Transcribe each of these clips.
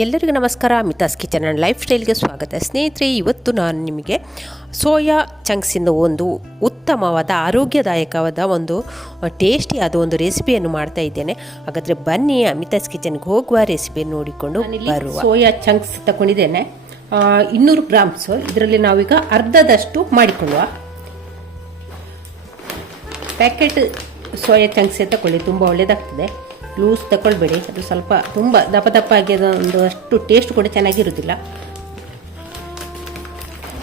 ಎಲ್ಲರಿಗೂ ನಮಸ್ಕಾರ. ಮಿತಾಸ್ kitchen and life ಸ್ಟೈಲ್ಗೆ ಸ್ವಾಗತ. ಸ್ನೇಹಿತರೆ ಇವತ್ತು ನಾನು ನಿಮಗೆ ಸೋಯಾ ಚಂಕ್ಸಿಂದ ಒಂದು ಉತ್ತಮವಾದ ಆರೋಗ್ಯದಾಯಕವಾದ ಒಂದು ಟೇಸ್ಟಿಯಾದ ಒಂದು ರೆಸಿಪಿಯನ್ನು ಮಾಡ್ತಾ ಇದ್ದೇನೆ. ಹಾಗಾದರೆ ಬನ್ನಿ ಅಮಿತಾಸ್ ಕಿಚನ್ಗೆ ಹೋಗುವ ರೆಸಿಪಿ ನೋಡಿಕೊಂಡು ಬರುವ. ಸೋಯಾ ಚಂಕ್ಸ್ ತಗೊಂಡಿದ್ದೇನೆ ಇನ್ನೂರು ಗ್ರಾಮ್ಸ್. ಇದರಲ್ಲಿ ನಾವೀಗ ಅರ್ಧದಷ್ಟು ಮಾಡಿಕೊಳ್ಳುವ. ಪ್ಯಾಕೆಟ್ ಸೋಯಾ ಚಂಕ್ಸೇ ತಗೊಳ್ಳಿ ತುಂಬ ಒಳ್ಳೆಯದಾಗ್ತದೆ ಲೂಸ್ ತಗೊಳ್ಬೇಡಿ. ಅದು ಸ್ವಲ್ಪ ತುಂಬ ದಪ್ಪ ದಪ್ಪ ಒಂದು ಅಷ್ಟು ಟೇಸ್ಟ್ ಕೂಡ ಚೆನ್ನಾಗಿರೋದಿಲ್ಲ.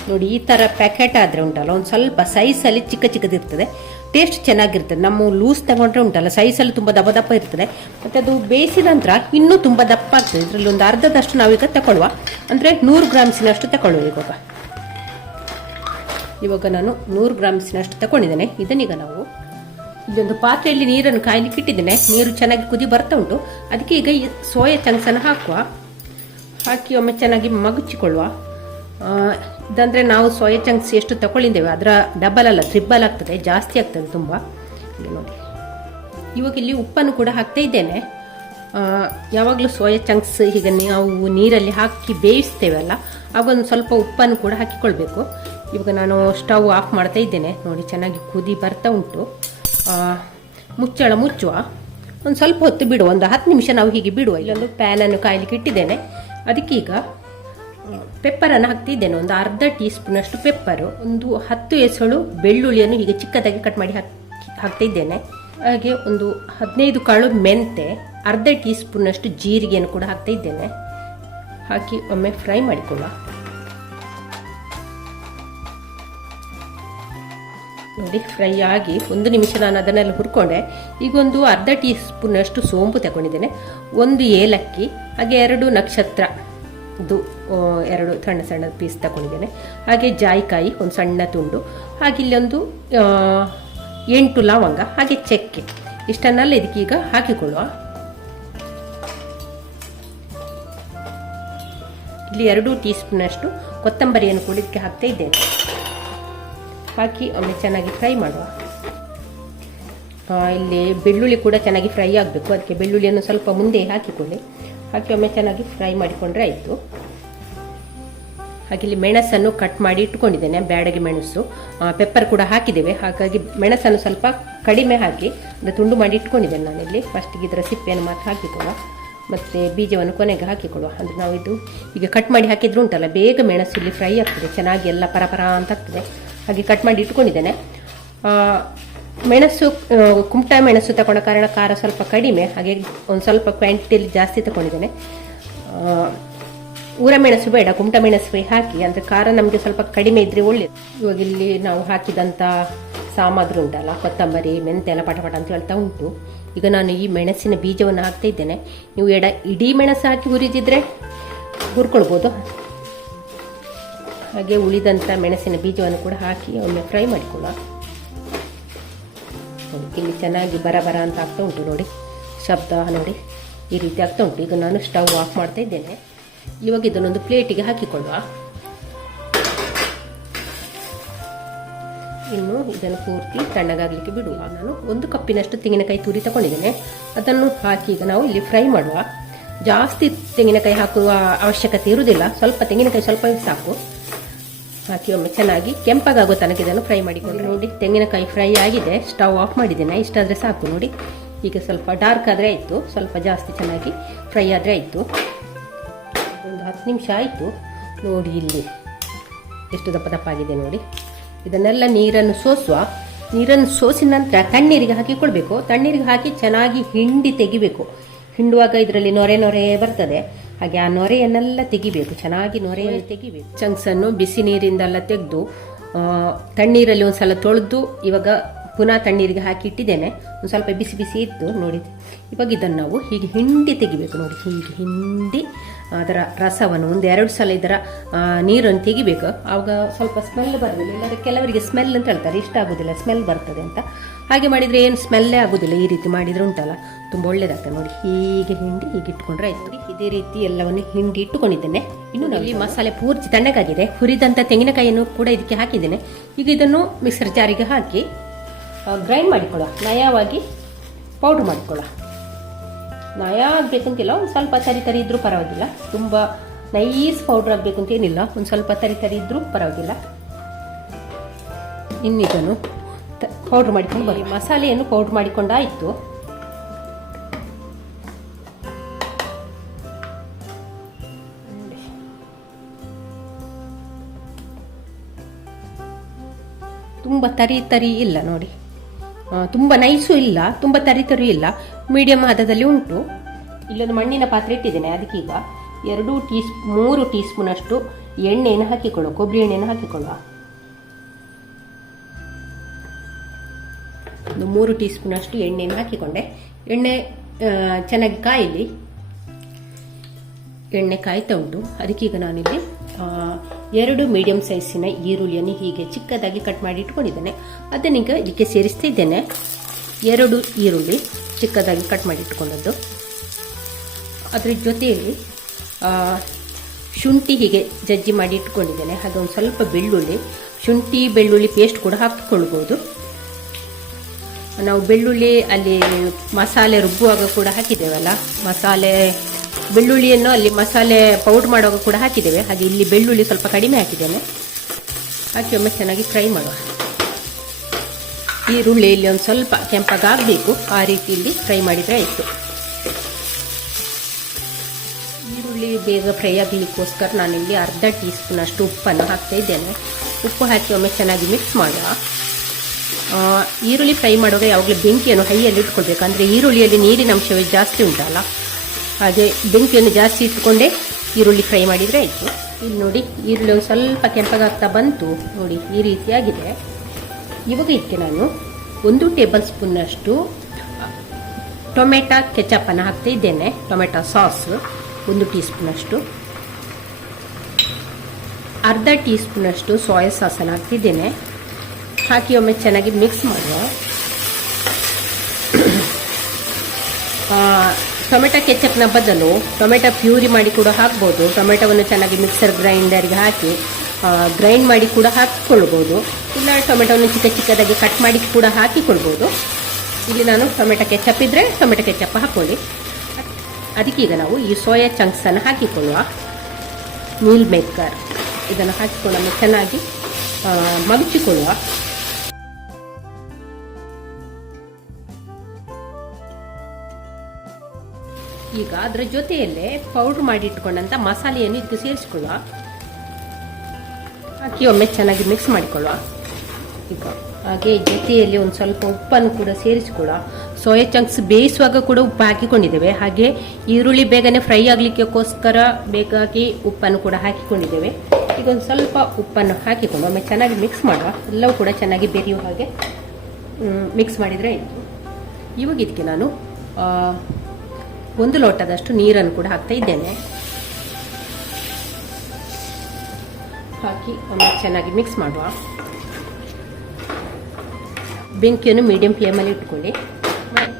ನೋಡಿ, ಈ ಥರ ಪ್ಯಾಕೆಟ್ ಆದರೆ ಉಂಟಲ್ಲ, ಒಂದು ಸ್ವಲ್ಪ ಸೈಜಲ್ಲಿ ಚಿಕ್ಕ ಚಿಕ್ಕದಿರ್ತದೆ ಟೇಸ್ಟ್ ಚೆನ್ನಾಗಿರ್ತದೆ. ನಮ್ಮ ಲೂಸ್ ತಗೊಂಡ್ರೆ ಉಂಟಲ್ಲ ಸೈಸಲ್ಲಿ ತುಂಬ ದಪ್ಪ ದಪ್ಪ ಇರ್ತದೆ. ಮತ್ತು ಅದು ಬೇಯಿಸಿದ ನಂತರ ಇನ್ನೂ ತುಂಬ ದಪ್ಪ ಆಗ್ತದೆ. ಇದರಲ್ಲಿ ಒಂದು ಅರ್ಧದಷ್ಟು ನಾವೀಗ ತಗೊಳ್ಳುವ. ಅಂದರೆ ನೂರು ಗ್ರಾಮ್ಸಿನಷ್ಟು ತಗೊಳ್ಳುವ ಇವಾಗ. ಇವಾಗ ನಾನು ನೂರು ಗ್ರಾಮ್ಸಿನಷ್ಟು ತಗೊಂಡಿದ್ದೇನೆ. ಇದನ್ನೀಗ ನಾವು ಇಲ್ಲೊಂದು ಪಾತ್ರೆಯಲ್ಲಿ ನೀರನ್ನು ಕಾಯಲಿಕ್ಕೆ ಇಟ್ಟಿದ್ದೇನೆ. ನೀರು ಚೆನ್ನಾಗಿ ಕುದಿ ಬರ್ತಾ ಉಂಟು. ಅದಕ್ಕೆ ಈಗ ಸೋಯಾ ಚಂಕ್ಸನ್ನು ಹಾಕುವ. ಹಾಕಿ ಒಮ್ಮೆ ಚೆನ್ನಾಗಿ ಮಗುಚಿಕೊಳ್ಳುವ. ಇದಂದರೆ ನಾವು ಸೋಯಾ ಚಂಕ್ಸ್ ಎಷ್ಟು ತಗೊಳ್ಳಿದ್ದೇವೆ. ಅದರ ಡಬಲ್ ಅಲ್ಲ ತ್ರಿಬ್ಬಲ್ ಆಗ್ತದೆ, ಜಾಸ್ತಿ ಆಗ್ತದೆ ತುಂಬ. ನೋಡಿ. ಇವಾಗ ಇಲ್ಲಿ ಉಪ್ಪನ್ನು ಕೂಡ ಹಾಕ್ತಾ ಇದ್ದೇನೆ. ಯಾವಾಗಲೂ ಸೋಯಾ ಚಂಕ್ಸ್ ಈಗ ನಾವು ನೀರಲ್ಲಿ ಹಾಕಿ ಬೇಯಿಸ್ತೇವಲ್ಲ ಆಗ ಒಂದು ಸ್ವಲ್ಪ ಉಪ್ಪನ್ನು ಕೂಡ ಹಾಕಿಕೊಳ್ಬೇಕು. ಇವಾಗ ನಾನು ಸ್ಟವ್ ಆಫ್ ಮಾಡ್ತಾ ಇದ್ದೇನೆ. ನೋಡಿ, ಚೆನ್ನಾಗಿ ಕುದಿ ಬರ್ತಾ ಉಂಟು. ಮುಚ್ಚಳ ಮುಚ್ಚುವ. ಒಂದು ಸ್ವಲ್ಪ ಹೊತ್ತು ಬಿಡುವ, ಒಂದು ಹತ್ತು ನಿಮಿಷ ನಾವು ಹೀಗೆ ಬಿಡುವ. ಇಲ್ಲೊಂದು ಪ್ಯಾನನ್ನು ಕಾಯಲಿಕ್ಕೆ ಇಟ್ಟಿದ್ದೇನೆ. ಅದಕ್ಕೀಗ ಪೆಪ್ಪರನ್ನು ಹಾಕ್ತಿದ್ದೇನೆ. ಒಂದು ಅರ್ಧ ಟೀ ಸ್ಪೂನಷ್ಟು ಪೆಪ್ಪರು ಒಂದು ಹತ್ತು ಎಸಳು ಬೆಳ್ಳುಳ್ಳಿಯನ್ನು ಹೀಗೆ ಚಿಕ್ಕದಾಗಿ ಕಟ್ ಮಾಡಿ ಹಾಕಿ ಹಾಕ್ತಾ ಇದ್ದೇನೆ ಹಾಗೆ ಒಂದು ಹದಿನೈದು ಕಾಳು ಮೆಂತೆ, ಅರ್ಧ ಟೀ ಸ್ಪೂನಷ್ಟು ಜೀರಿಗೆಯನ್ನು ಕೂಡ ಹಾಕ್ತಾ ಇದ್ದೇನೆ ಹಾಕಿ ಒಮ್ಮೆ ಫ್ರೈ ಮಾಡಿಕೊಳ್ಳುವ. ನೋಡಿ ಫ್ರೈ ಆಗಿ ಒಂದು ನಿಮಿಷ ನಾನು ಅದನ್ನೆಲ್ಲ ಹುರ್ಕೊಂಡೆ. ಈಗ ಒಂದು ಅರ್ಧ ಟೀ ಸ್ಪೂನಷ್ಟು ಸೋಂಪು ತಗೊಂಡಿದ್ದೇನೆ. ಒಂದು ಏಲಕ್ಕಿ ಹಾಗೆ ಎರಡು ನಕ್ಷತ್ರ. ಇದು ಎರಡು ಸಣ್ಣ ಸಣ್ಣ ಪೀಸ್ ತಗೊಂಡಿದ್ದೇನೆ. ಹಾಗೆ ಜಾಯಿಕಾಯಿ ಒಂದು ಸಣ್ಣ ತುಂಡು. ಹಾಗೆ ಆ, ಎಂಟು ಲವಂಗ ಹಾಗೆ ಚಕ್ಕೆ. ಇಷ್ಟನ್ನೆಲ್ಲ ಇದಕ್ಕೀಗ ಹಾಕಿಕೊಳ್ಳುವ. ಇಲ್ಲಿ ಎರಡು ಟೀ ಸ್ಪೂನಷ್ಟು ಕೊತ್ತಂಬರಿಯನ್ನು ಕೂಡ ಇದಕ್ಕೆ ಹಾಕ್ತಾ ಇದ್ದೇನೆ. ಹಾಕಿ ಒಮ್ಮೆ ಚೆನ್ನಾಗಿ ಫ್ರೈ ಮಾಡುವ. ಇಲ್ಲಿ ಬೆಳ್ಳುಳ್ಳಿ ಕೂಡ ಚೆನ್ನಾಗಿ ಫ್ರೈ ಆಗಬೇಕು. ಅದಕ್ಕೆ ಬೆಳ್ಳುಳ್ಳಿಯನ್ನು ಸ್ವಲ್ಪ ಮುಂದೆ ಹಾಕಿಕೊಳ್ಳಿ. ಹಾಕಿ ಒಮ್ಮೆ ಚೆನ್ನಾಗಿ ಫ್ರೈ ಮಾಡಿಕೊಂಡ್ರೆ ಆಯಿತು. ಹಾಗೆ ಇಲ್ಲಿ ಮೆಣಸನ್ನು ಕಟ್ ಮಾಡಿ ಇಟ್ಕೊಂಡಿದ್ದೇನೆ, ಬ್ಯಾಡಗೆ ಮೆಣಸು. ಪೆಪ್ಪರ್ ಕೂಡ ಹಾಕಿದ್ದೇವೆ. ಹಾಗಾಗಿ ಮೆಣಸನ್ನು ಸ್ವಲ್ಪ ಕಡಿಮೆ ಹಾಕಿ ಅಂದರೆ ತುಂಡು ಮಾಡಿ ಇಟ್ಕೊಂಡಿದ್ದೇನೆ ನಾನಿಲ್ಲಿ. ಫಸ್ಟಿಗೆ ಇದರ ಸಿಪ್ಪೆಯನ್ನು ಮಾತ್ರ ಹಾಕಿಕೊಳ್ಳುವ ಮತ್ತು ಬೀಜವನ್ನು ಕೊನೆಗೆ ಹಾಕಿಕೊಳ್ಳುವ ಅಂದರೆ ನಾವು ಇದು ಈಗ ಕಟ್ ಮಾಡಿ ಹಾಕಿದ್ರು ಉಂಟಲ್ಲ, ಬೇಗ ಮೆಣಸು ಇಲ್ಲಿ ಫ್ರೈ ಆಗ್ತದೆ. ಚೆನ್ನಾಗಿ ಎಲ್ಲ ಪರಪರ ಅಂತ ಆಗ್ತದೆ. ಹಾಗೆ ಕಟ್ ಮಾಡಿ ಇಟ್ಕೊಂಡಿದ್ದೇನೆ. ಮೆಣಸು ಕುಮಟ ಮೆಣಸು ತಗೊಂಡ ಕಾರಣ ಖಾರ ಸ್ವಲ್ಪ ಕಡಿಮೆ, ಹಾಗೆ ಒಂದು ಸ್ವಲ್ಪ ಕ್ವಾಂಟಿಟಿಯಲ್ಲಿ ಜಾಸ್ತಿ ತಗೊಂಡಿದ್ದೇನೆ. ಊರ ಮೆಣಸು ಬೇಡ, ಕುಮಟ ಮೆಣಸು ಹಾಕಿ, ಅಂದರೆ ಖಾರ ನಮಗೆ ಸ್ವಲ್ಪ ಕಡಿಮೆ ಇದ್ರೆ ಒಳ್ಳೆಯದು ಇವಾಗ ಇಲ್ಲಿ ನಾವು ಹಾಕಿದಂಥ ಸಾಮಗ್ರಿ ಉಂಟಲ್ಲ, ಕೊತ್ತಂಬರಿ ಮೆಂತೆ ಎಲ್ಲ ಪಟಪಟ ಅಂತ ಹೇಳ್ತಾ ಉಂಟು. ಈಗ ನಾನು ಈ ಮೆಣಸಿನ ಬೀಜವನ್ನು ಹಾಕ್ತಾ ಇದ್ದೇನೆ. ನೀವು ಎಡ, ಇಡೀ ಮೆಣಸು ಹಾಕಿ ಹುರಿದಿದ್ರೆ ಹುರ್ಕೊಳ್ಬೋದು. ಹಾಗೆ ಉಳಿದಂಥ ಮೆಣಸಿನ ಬೀಜವನ್ನು ಕೂಡ ಹಾಕಿ ಒಮ್ಮೆ ಫ್ರೈ ಮಾಡಿಕೊಳ್ಳೋಣ. ನೋಡಿ, ಇಲ್ಲಿ ಚೆನ್ನಾಗಿ ಬರ ಬರ ಅಂತ ಆಗ್ತಾ ಉಂಟು ನೋಡಿ ಶಬ್ದ ನೋಡಿ ಈ ರೀತಿ ಆಗ್ತಾ ಉಂಟು. ಈಗ ನಾನು ಸ್ಟವ್ ಆಫ್ ಮಾಡ್ತಾ ಇದ್ದೇನೆ. ಇವಾಗ ಇದನ್ನೊಂದು ಪ್ಲೇಟಿಗೆ ಹಾಕಿಕೊಳ್ಳುವ. ಇನ್ನು ಇದನ್ನು ಪೂರ್ತಿ ತಣ್ಣಗಾಗಲಿಕ್ಕೆ ಬಿಡುವ. ನಾನು ಒಂದು ಕಪ್ಪಿನಷ್ಟು ತೆಂಗಿನಕಾಯಿ ತುರಿ ತಗೊಂಡಿದ್ದೇನೆ. ಅದನ್ನು ಹಾಕಿ ಈಗ ನಾವು ಇಲ್ಲಿ ಫ್ರೈ ಮಾಡುವ. ಜಾಸ್ತಿ ತೆಂಗಿನಕಾಯಿ ಹಾಕುವ ಅವಶ್ಯಕತೆ ಇರುವುದಿಲ್ಲ. ಸ್ವಲ್ಪ ತೆಂಗಿನಕಾಯಿ ಸ್ವಲ್ಪ ಸಾಕು. ಹಾಕಿ ಒಮ್ಮೆ ಚೆನ್ನಾಗಿ ಕೆಂಪಾಗೋ ತನಕ ಇದನ್ನು ಫ್ರೈ ಮಾಡಿಕೊಂಡು ನೋಡಿ. ತೆಂಗಿನಕಾಯಿ ಫ್ರೈ ಆಗಿದೆ. ಸ್ಟವ್ ಆಫ್ ಮಾಡಿದ್ದೇನೆ. ಇಷ್ಟಾದರೆ ಸಾಕು ನೋಡಿ. ಈಗ ಸ್ವಲ್ಪ ಡಾರ್ಕ್ ಆದರೆ ಆಯಿತು. ಸ್ವಲ್ಪ ಜಾಸ್ತಿ ಚೆನ್ನಾಗಿ ಫ್ರೈ ಆದರೆ ಆಯಿತು. ಒಂದು ಹತ್ತು ನಿಮಿಷ ಆಯಿತು. ನೋಡಿ ಇಲ್ಲಿ. ಎಷ್ಟು ದಪ್ಪ ದಪ್ಪ ಆಗಿದೆ ನೋಡಿ. ಇದನ್ನೆಲ್ಲ ನೀರನ್ನು ಸೋಸುವ. ನೀರನ್ನು ಸೋಸಿದ ನಂತರ ತಣ್ಣೀರಿಗೆ ಹಾಕಿ ಕೊಡಬೇಕು ತಣ್ಣೀರಿಗೆ ಹಾಕಿ ಚೆನ್ನಾಗಿ ಹಿಂಡಿ ತೆಗಿಬೇಕು. ಹಿಂಡುವಾಗ ಇದರಲ್ಲಿ ನೊರೆ ನೊರೆ ಬರ್ತದೆ. ಹಾಗೆ ಆ ನೊರೆಯನ್ನೆಲ್ಲ ತೆಗಿಬೇಕು ಚೆನ್ನಾಗಿ ನೊರೆಯನ್ನು ತೆಗಿಬೇಕು. ಚಂಕ್ಸನ್ನು ಬಿಸಿ ನೀರಿಂದೆಲ್ಲ ತೆಗೆದು ತಣ್ಣೀರಲ್ಲಿ ಒಂದ್ಸಲ ತೊಳೆದು ಇವಾಗ ಪುನಃ ತಣ್ಣೀರಿಗೆ ಹಾಕಿ ಇಟ್ಟಿದ್ದೇನೆ. ಒಂದು ಸ್ವಲ್ಪ ಬಿಸಿ ಬಿಸಿ ಇತ್ತು ನೋಡಿ ಇವಾಗ ಇದನ್ನು ನಾವು ಹೀಗೆ ಹಿಂಡಿ ತೆಗಿಬೇಕು, ನೋಡಿ, ಹೀಗೆ ಹಿಂಡಿ ಅದರ ರಸವನ್ನು ಒಂದು ಎರಡು ಸಲ ಇದರ ನೀರನ್ನು ತೆಗಿಬೇಕು. ಆವಾಗ ಸ್ವಲ್ಪ ಸ್ಮೆಲ್ ಬರೋದಿಲ್ಲ, ಇಲ್ಲಾಂದ್ರೆ ಕೆಲವರಿಗೆ ಸ್ಮೆಲ್ ಅಂತ ಹೇಳ್ತಾರೆ, ಇಷ್ಟ ಆಗೋದಿಲ್ಲ ಸ್ಮೆಲ್ ಬರ್ತದೆ ಅಂತ. ಹಾಗೆ ಮಾಡಿದರೆ ಏನು ಸ್ಮೆಲ್ಲೇ ಆಗೋದಿಲ್ಲ, ಈ ರೀತಿ ಮಾಡಿದರೆ ಉಂಟಲ್ಲ, ತುಂಬ ಒಳ್ಳೆಯದಾಗ್ತದೆ ನೋಡಿ, ಹೀಗೆ ಹಿಂಡಿ ಹೀಗೆ ಇಟ್ಕೊಂಡ್ರೆ ಆಯ್ತು. ಇದೇ ರೀತಿ ಎಲ್ಲವನ್ನು ಹಿಂಡಿ ಇಟ್ಟುಕೊಂಡಿದ್ದೇನೆ. ಇನ್ನು ನಾವು ಈ ಮಸಾಲೆ ಪೂರ್ತಿ ತಣ್ಣಗಾಗಿದೆ. ಹುರಿದಂಥ ತೆಂಗಿನಕಾಯಿಯನ್ನು ಕೂಡ ಇದಕ್ಕೆ ಹಾಕಿದ್ದೇನೆ. ಈಗ ಇದನ್ನು ಮಿಕ್ಸರ್ ಜಾರಿಗೆ ಹಾಕಿ ಗ್ರೈಂಡ್ ಮಾಡಿಕೊಳ್ಳೋ. ನಯವಾಗಿ ಪೌಡ್ರ್ ಮಾಡಿಕೊಳ್ಳೋ. ನಯ ಆಗಬೇಕಂತಿಲ್ಲ, ಒಂದು ಸ್ವಲ್ಪ ತರಿ ತರಿ ಇದ್ದರೂ ಪರವಾಗಿಲ್ಲ. ತುಂಬ ನೈಸ್ ಪೌಡ್ರ್ ಆಗಬೇಕು ಅಂತ ಏನಿಲ್ಲ, ಒಂದು ಸ್ವಲ್ಪ ತರಿ ತರಿ ಇದ್ದರೂ ಪರವಾಗಿಲ್ಲ. ಇನ್ನಿದನ್ನು ಪೌಡ್ರ್ ಮಾಡಿಕೊಂಡು ಬರೀ ಮಸಾಲೆಯನ್ನು ಪೌಡ್ರ್ ಮಾಡಿಕೊಂಡಾಯಿತು ತುಂಬ ತರಿ ತರಿ ಇಲ್ಲ ನೋಡಿ. ತುಂಬ ನೈಸು ಇಲ್ಲ, ತುಂಬ ತರಿ ತರಿ ಇಲ್ಲ. ಮೀಡಿಯಂ ಹದದಲ್ಲಿ ಉಂಟು. ಇಲ್ಲೊಂದು ಮಣ್ಣಿನ ಪಾತ್ರೆ ಇಟ್ಟಿದ್ದೇನೆ, ಅದಕ್ಕೀಗ ಎರಡು ಟೀ ಮೂರು ಟೀ ಸ್ಪೂನಷ್ಟು ಎಣ್ಣೆಯನ್ನು ಹಾಕಿಕೊಳ್ಳುವ, ಕೊಬ್ಬರಿ ಎಣ್ಣೆಯನ್ನು ಹಾಕಿಕೊಳ್ಳುವ. ಒಂದು ಮೂರು ಟೀ ಸ್ಪೂನಷ್ಟು ಎಣ್ಣೆಯನ್ನು ಹಾಕಿಕೊಂಡೆ. ಎಣ್ಣೆ ಚೆನ್ನಾಗಿ ಕಾಯಲಿ. ಎಣ್ಣೆ ಕಾಯ್ತಾ ಉಂಟು. ಅದಕ್ಕೀಗ ನಾನಿಲ್ಲಿ ಎರಡು ಮೀಡಿಯಂ ಸೈಜಿನ ಈರುಳ್ಳಿಯನ್ನು ಹೀಗೆ ಚಿಕ್ಕದಾಗಿ ಕಟ್ ಮಾಡಿ ಇಟ್ಕೊಂಡಿದ್ದೇನೆ. ಅದನ್ನೀಗ ಇದಕ್ಕೆ ಸೇರಿಸ್ತಿದ್ದೇನೆ ಎರಡು ಈರುಳ್ಳಿ ಚಿಕ್ಕದಾಗಿ ಕಟ್ ಮಾಡಿ ಇಟ್ಕೊಂಡದ್ದು. ಅದರ ಜೊತೆಯಲ್ಲಿ ಶುಂಠಿ ಹೀಗೆ ಜಜ್ಜಿ ಮಾಡಿ ಇಟ್ಕೊಂಡಿದ್ದೇನೆ. ಒಂದು ಸ್ವಲ್ಪ ಬೆಳ್ಳುಳ್ಳಿ, ಶುಂಠಿ, ಬೆಳ್ಳುಳ್ಳಿ ಪೇಸ್ಟ್ ಕೂಡ ಹಾಕಿಕೊಳ್ಬೋದು. ನಾವು ಬೆಳ್ಳುಳ್ಳಿ ಅಲ್ಲಿ ಮಸಾಲೆ ರುಬ್ಬುವಾಗ ಕೂಡ ಹಾಕಿದ್ದೇವಲ್ಲ, ಮಸಾಲೆ ಬೆಳ್ಳುಳ್ಳಿಯನ್ನು ಅಲ್ಲಿ ಮಸಾಲೆ ಪೌಡ್ರ್ ಮಾಡುವಾಗ ಕೂಡ ಹಾಕಿದ್ದೇವೆ. ಹಾಗೆ ಇಲ್ಲಿ ಬೆಳ್ಳುಳ್ಳಿ ಸ್ವಲ್ಪ ಕಡಿಮೆ ಹಾಕಿದ್ದೇನೆ. ಹಾಕಿ ಒಮ್ಮೆ ಚೆನ್ನಾಗಿ ಫ್ರೈ ಮಾಡುವ. ಈರುಳ್ಳಿ ಇಲ್ಲಿ ಒಂದು ಸ್ವಲ್ಪ ಕೆಂಪಾಗಬೇಕು ಆ ರೀತಿಯಲ್ಲಿ ಫ್ರೈ ಮಾಡಿದರೆ ಆಯಿತು. ಈರುಳ್ಳಿ ಬೇಗ ಫ್ರೈ ಆಗಲಿಕ್ಕೋಸ್ಕರ ನಾನಿಲ್ಲಿ ಅರ್ಧ ಟೀ ಸ್ಪೂನ್ ಅಷ್ಟು ಉಪ್ಪನ್ನು ಹಾಕ್ತಾ ಇದ್ದೇನೆ. ಉಪ್ಪು ಹಾಕಿ ಒಮ್ಮೆ ಚೆನ್ನಾಗಿ ಮಿಕ್ಸ್ ಮಾಡುವ. ಈರುಳ್ಳಿ ಫ್ರೈ ಮಾಡುವಾಗ ಯಾವಾಗಲೂ ಬೆಂಕಿಯನ್ನು ಹೈಯಲ್ಲಿ ಇಟ್ಕೊಳ್ಬೇಕು ಅಂದರೆ ಈರುಳ್ಳಿಯಲ್ಲಿ ನೀರಿನ ಅಂಶವೇ ಜಾಸ್ತಿ ಉಂಟಲ್ಲ. ಹಾಗೆ ಬೆಂಕಿಯನ್ನು ಜಾಸ್ತಿ ಇಟ್ಟುಕೊಂಡೆ ಈರುಳ್ಳಿ ಫ್ರೈ ಮಾಡಿದರೆ ಆಯಿತು. ಇಲ್ಲಿ ನೋಡಿ, ಈರುಳ್ಳಿ ಒಂದು ಸ್ವಲ್ಪ ಕೆಂಪಗಾಗ್ತಾ ಬಂತು. ನೋಡಿ, ಈ ರೀತಿಯಾಗಿದೆ. ಇವಾಗ ಇದಕ್ಕೆ ನಾನು ಒಂದು ಟೇಬಲ್ ಸ್ಪೂನ್ನಷ್ಟು ಟೊಮೆಟೊ ಕೆಚಪ್ಪನ್ನು ಹಾಕ್ತಾ ಇದ್ದೇನೆ. ಟೊಮೆಟೊ ಸಾಸ್ ಒಂದು ಟೀ ಸ್ಪೂನಷ್ಟು ಅರ್ಧ ಟೀ ಸ್ಪೂನಷ್ಟು ಸೋಯಾ ಸಾಸನ್ನು ಹಾಕ್ತಿದ್ದೇನೆ ಹಾಕಿ ಒಮ್ಮೆ ಚೆನ್ನಾಗಿ ಮಿಕ್ಸ್ ಮಾಡುವ. ಟೊಮೆಟೊ ಕೆಚಪ್ನ ಬದಲು ಟೊಮೆಟೊ ಪ್ಯೂರಿ ಮಾಡಿ ಕೂಡ ಹಾಕ್ಬೋದು. ಟೊಮೆಟೊವನ್ನು ಚೆನ್ನಾಗಿ ಮಿಕ್ಸರ್ ಗ್ರೈಂಡರ್ಗೆ ಹಾಕಿ ಗ್ರೈಂಡ್ ಮಾಡಿ ಕೂಡ ಹಾಕಿಕೊಳ್ಬೋದು. ಇಲ್ಲ ಟೊಮೆಟೊವನ್ನು ಚಿಕ್ಕ ಚಿಕ್ಕದಾಗಿ ಕಟ್ ಮಾಡಿ ಕೂಡ ಹಾಕಿಕೊಳ್ಬೋದು. ಇಲ್ಲಿ ನಾನು ಟೊಮೆಟೊ ಕೆಚಪ್ ಇದ್ದರೆ ಟೊಮೆಟೊ ಕೆಚಪ್ ಹಾಕ್ಕೊಳ್ಳಿ. ಅದಕ್ಕೀಗ ನಾವು ಈ ಸೋಯಾ ಚಂಕ್ಸನ್ನು ಹಾಕಿಕೊಳ್ಳುವ ಮೀಲ್ ಮೇಕರ್. ಇದನ್ನು ಹಾಕಿಕೊಂಡು ಚೆನ್ನಾಗಿ ಮಗುಚಿಕೊಳ್ಳುವ. ಈಗ ಅದರ ಜೊತೆಯಲ್ಲೇ ಪೌಡ್ರ್ ಮಾಡಿ ಇಟ್ಕೊಂಡಂತ ಮಸಾಲೆಯನ್ನು ಇದಕ್ಕೆ ಸೇರಿಸ್ಕೊಳ್ಳುವ. ಹಾಕಿ ಒಮ್ಮೆ ಚೆನ್ನಾಗಿ ಮಿಕ್ಸ್ ಮಾಡಿಕೊಳ್ಳುವ. ಈಗ ಹಾಗೆ ಜೊತೆಯಲ್ಲಿ ಒಂದು ಸ್ವಲ್ಪ ಉಪ್ಪನ್ನು ಕೂಡ ಸೇರಿಸಿಕೊಳ್ಳುವ. ಸೋಯಾ ಚಂಕ್ಸ್ ಬೇಯಿಸುವಾಗ ಕೂಡ ಉಪ್ಪು ಹಾಕಿಕೊಂಡಿದ್ದೇವೆ. ಹಾಗೆ ಈರುಳ್ಳಿ ಬೇಗನೆ ಫ್ರೈ ಆಗಲಿಕ್ಕೋಸ್ಕರ ಬೇಕಾಗಿ ಉಪ್ಪನ್ನು ಕೂಡ ಹಾಕಿಕೊಂಡಿದ್ದೇವೆ. ಈಗ ಒಂದು ಸ್ವಲ್ಪ ಉಪ್ಪನ್ನು ಹಾಕಿಕೊಂಡು ಒಮ್ಮೆ ಚೆನ್ನಾಗಿ ಮಿಕ್ಸ್ ಮಾಡುವ. ಎಲ್ಲವೂ ಕೂಡ ಚೆನ್ನಾಗಿ ಬೆರೆಯುವ ಹಾಗೆ ಮಿಕ್ಸ್ ಮಾಡಿದರೆ ಆಯಿತು. ಇವಾಗ ಇದಕ್ಕೆ ನಾನು ಒಂದು ಲೋಟದಷ್ಟು ನೀರನ್ನು ಕೂಡ ಹಾಕ್ತಾ ಇದ್ದೇನೆ. ಹಾಕಿ ಚೆನ್ನಾಗಿ ಮಿಕ್ಸ್ ಮಾಡುವ. ಬೆಂಕಿಯನ್ನು ಮೀಡಿಯಂ ಫ್ಲೇಮಲ್ಲಿ ಇಟ್ಕೊಳ್ಳಿ.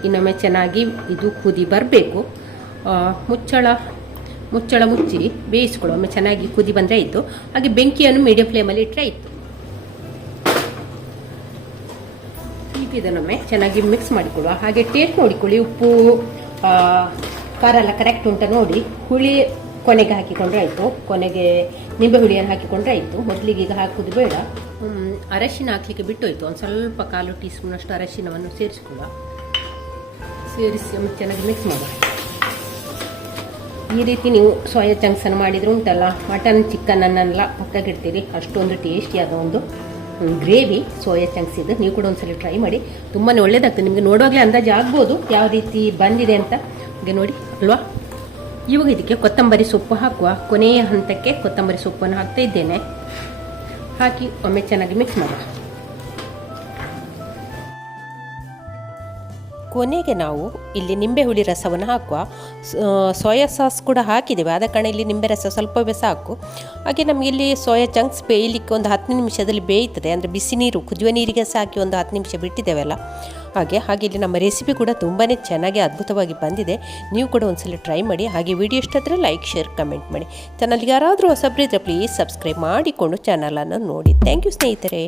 ಇನ್ನೊಮ್ಮೆ ಚೆನ್ನಾಗಿ ಇದು ಕುದಿ ಬರಬೇಕು. ಮುಚ್ಚಳ ಮುಚ್ಚಳ ಮುಚ್ಚಿ ಬೇಯಿಸ್ಕೊಳ್ಳೋ ಒಮ್ಮೆ ಚೆನ್ನಾಗಿ ಕುದಿ ಬಂದರೆ ಆಯಿತು. ಹಾಗೆ ಬೆಂಕಿಯನ್ನು ಮೀಡಿಯಂ ಫ್ಲೇಮಲ್ಲಿ ಇಟ್ಟರೆ ಆಯಿತು. ಈಗ ಇದನ್ನೊಮ್ಮೆ ಚೆನ್ನಾಗಿ ಮಿಕ್ಸ್ ಮಾಡಿಕೊಳ್ಳುವ. ಹಾಗೆ ಟೇಸ್ಟ್ ನೋಡಿಕೊಳ್ಳಿ. ಉಪ್ಪು ಖಾರ ಎಲ್ಲ ಕರೆಕ್ಟ್ ಉಂಟ ನೋಡಿ. ಹುಳಿ ಕೊನೆಗೆ ಹಾಕಿಕೊಂಡ್ರೆ ಆಯಿತು ಕೊನೆಗೆ ನಿಂಬೆ ಹುಳಿಯನ್ನು ಹಾಕಿಕೊಂಡ್ರೆ ಆಯಿತು ಮೊದಲಿಗೆ ಈಗ ಹಾಕೋದು ಬೇಡ. ಅರಶಿನ ಹಾಕಲಿಕ್ಕೆ ಬಿಟ್ಟೋಯ್ತು. ಒಂದು ಸ್ವಲ್ಪ ಕಾಲು ಟೀ ಸ್ಪೂನಷ್ಟು ಅರಶಿನವನ್ನು ಸೇರಿಸ್ಕೊಳ್ಳ ಸೇರಿಸಿ ಮತ್ತೆ ಚೆನ್ನಾಗಿ ಮಿಕ್ಸ್ ಮಾಡಿ ಈ ರೀತಿ ನೀವು ಸೋಯಾ ಚಂಕ್ಸನ್ನು ಮಾಡಿದರೆ ಉಂಟಲ್ಲ? ಮಟನ್ ಚಿಕನ್ ಚಿಕನನ್ನೆಲ್ಲ ಪಕ್ಕಕ್ಕಿಡ್ತೀರಿ. ಅಷ್ಟೊಂದು ಟೇಸ್ಟಿಯಾದ ಒಂದು ಗ್ರೇವಿ ಸೋಯಾ ಚಂಕ್ಸ್ ಇದು. ನೀವು ಕೂಡ ಒಂದ್ಸಲ ಟ್ರೈ ಮಾಡಿ. ತುಂಬಾ ಒಳ್ಳೇದಾಗ್ತದೆ. ನಿಮಗೆ ನೋಡುವಾಗಲೇ ಅಂದಾಜು ಆಗ್ಬೋದು. ಯಾವ ರೀತಿ ಬಂದಿದೆ ಅಂತ. ನೋಡಿ, ಅಲ್ವಾ? ಇವಾಗ ಇದಕ್ಕೆ ಕೊತ್ತಂಬರಿ ಸೊಪ್ಪು ಹಾಕುವ ಕೊನೆಯ ಹಂತಕ್ಕೆ ಕೊತ್ತಂಬರಿ ಸೊಪ್ಪನ್ನು ಹಾಕ್ತಾ ಇದ್ದೇನೆ. ಹಾಕಿ ಒಮ್ಮೆ ಚೆನ್ನಾಗಿ ಮಿಕ್ಸ್ ಮಾಡುವ ಕೊನೆಗೆ ನಾವು ಇಲ್ಲಿ ನಿಂಬೆ ಹುಳಿ ರಸವನ್ನು ಹಾಕುವ ಸೋಯಾ ಸಾಸ್ ಕೂಡ ಹಾಕಿದ್ದೇವೆ. ಆದ ಕಾರಣ ಇಲ್ಲಿ ನಿಂಬೆ ರಸ ಸ್ವಲ್ಪ ಸ್ವಲ್ಪವೇ ಸಾಕು. ಹಾಗೆ ನಮಗೆ ಇಲ್ಲಿ ಸೋಯಾ ಚಂಕ್ಸ್ ಬೇಯಲಿಕ್ಕೆ ಒಂದು ಹತ್ತು ನಿಮಿಷದಲ್ಲಿ ಬೇಯ್ತದೆ. ಅಂದರೆ ಬಿಸಿ ನೀರು, ಕುದಿಯುವ ನೀರಿಗೆ ಸಹ ಹಾಕಿ ಒಂದು ಹತ್ತು ನಿಮಿಷ ಬಿಟ್ಟಿದ್ದೇವಲ್ಲ. ಹಾಗೆ ಹಾಗೆ ಇಲ್ಲಿ ನಮ್ಮ ರೆಸಿಪಿ ಕೂಡ ತುಂಬಾ ಚೆನ್ನಾಗಿ ಅದ್ಭುತವಾಗಿ ಬಂದಿದೆ. ನೀವು ಕೂಡ ಒಂದ್ಸಲ ಟ್ರೈ ಮಾಡಿ, ಹಾಗೆ ವಿಡಿಯೋ ಇಷ್ಟ ಲೈಕ್ ಶೇರ್ ಕಮೆಂಟ್ ಮಾಡಿ. ಚಾನಲ್ಗೆ ಯಾರಾದರೂ ಹೊಸಬ್ರಿದ್ರೆ ಪ್ಲೀಸ್ ಸಬ್ಸ್ಕ್ರೈಬ್ ಮಾಡಿಕೊಂಡು ಚಾನಲನ್ನು ನೋಡಿ. ಥ್ಯಾಂಕ್ ಯು ಸ್ನೇಹಿತರೆ.